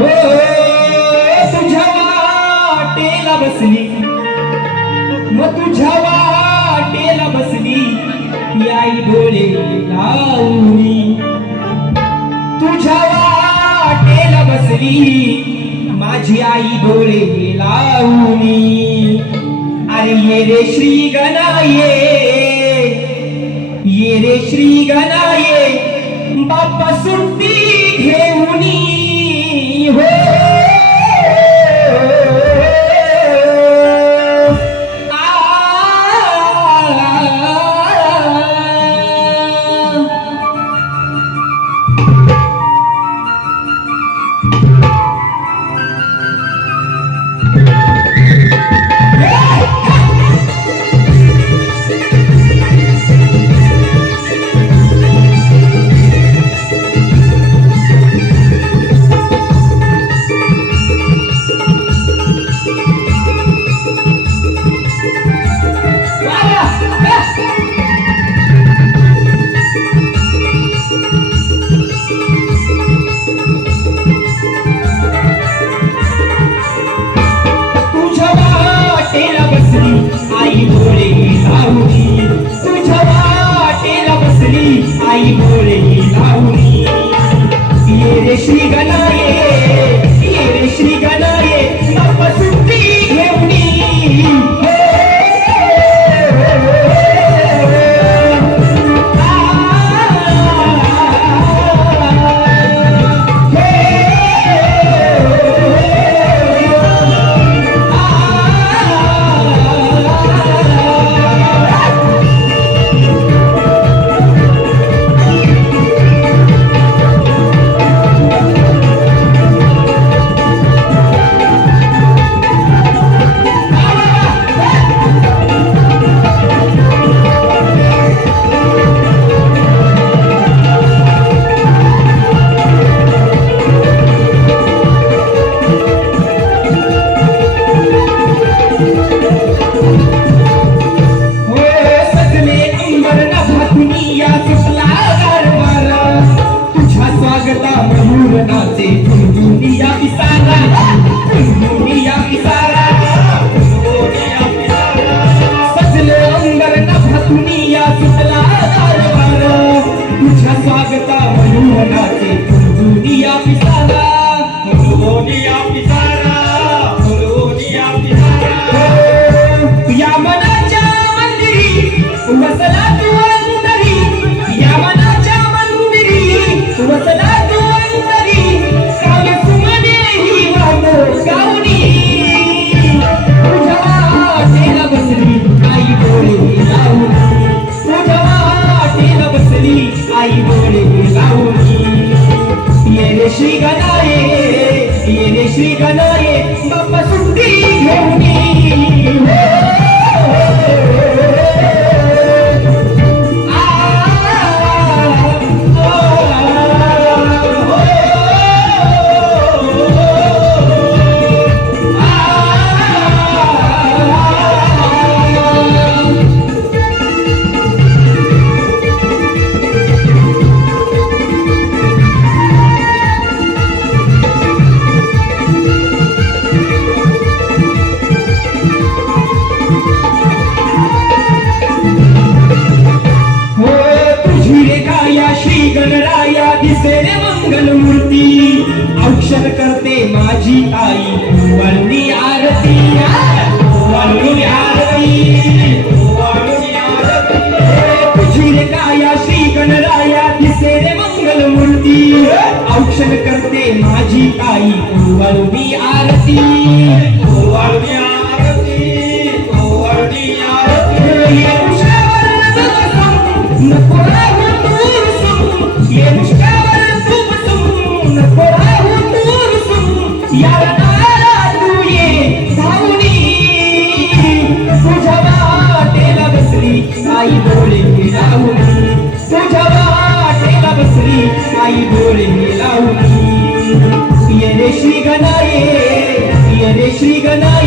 हो तुझ्या वाटेला बसली, मग तुझ्या वाटेला बसली आई डोळे लावणी, तुझ्या वाटेला बसली माझी आई डोळे लावणी. अरे ये रे श्री गणाये, ये रे श्री गणाये बाप्पा सुट्टी घेऊनी. हो आई डोळे लावणी, तुझ्या वाटेला बसली आई डोळे लावणी. ये रे श्री गणाये, ये रे श्री गणाये बाप्पा सुट्टी घेऊनी. आई डोळे लावणी. ये रे श्री गणाये, ये रे श्री गणाये बाप्पा सुट्टी घेऊनी. गणराया दिसे रे मंगल मूर्ती, औक्षण करते माझी आई वरणी आरती. वरणी आरती, तुझी रे काया श्री गणराया दिसे रे मंगल मूर्ती, औक्षण करते माझी आई वरणी आरती. वरणी आरती, वरणी आरती. नको ये मुश्कावर तू बसून नको राहू दूर सून याला नारा तू ये धावणी. तुझ्या वाटेला बसली आई डोळे लावणी, तुझ्या वाटेला बसली आई डोळे लावणी. ये रे श्री गणाये, ये रे श्री गणाये